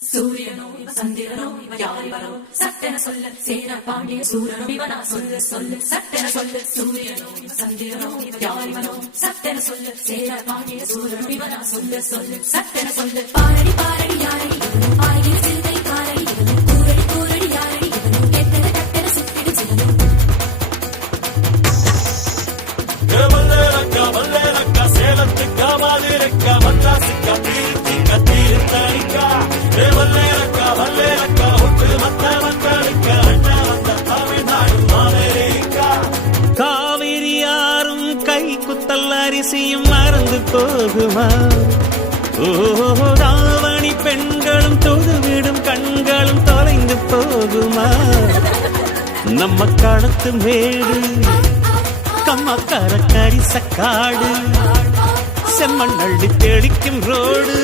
சூரியனோ சந்திரனோ யாரிவரோ சட்டென சொல்ல சேர பாண்டிய சூரனோ இவனா சொல்லு சொல்லு சட்டென சொல்லு சூரியனோ சந்திரனோ யாரிவனோ சட்டென சொல்ல சேர பாண்டிய சூரனோ இவனா சொல்லு சொல்லு சட்டென சொல்லு பாரடி பாரடி யாரடி பாய்கிற சிறுத்தை காரடி கூரடி கூரடி யாரடி கெட்டத கட்டென சுத்திடு சிலனும் வல்லேலக்கா சேலத்துக்கா மாதிரக்கா மத்தாசுக்கா தீர்த்திக்கா தீர்த்தனிக்கா வல்லேலக்கா ஒட்டு மத்த மக்களுக்கு அண்ணா வந்த தமிழ்நாடு அமெரிக்கா காவிரி யாரும் கை குத்தல் அரிசியும் மறந்து போகுமா ராவணி பெண்களும் தொழுவிடும் கண்களும் தொலைந்து போகுமா நம்ம களத்து மேடு கம்மக்கார கரிசக்காடு செம்மண் அள்ளி தெளிக்கும் ரோடு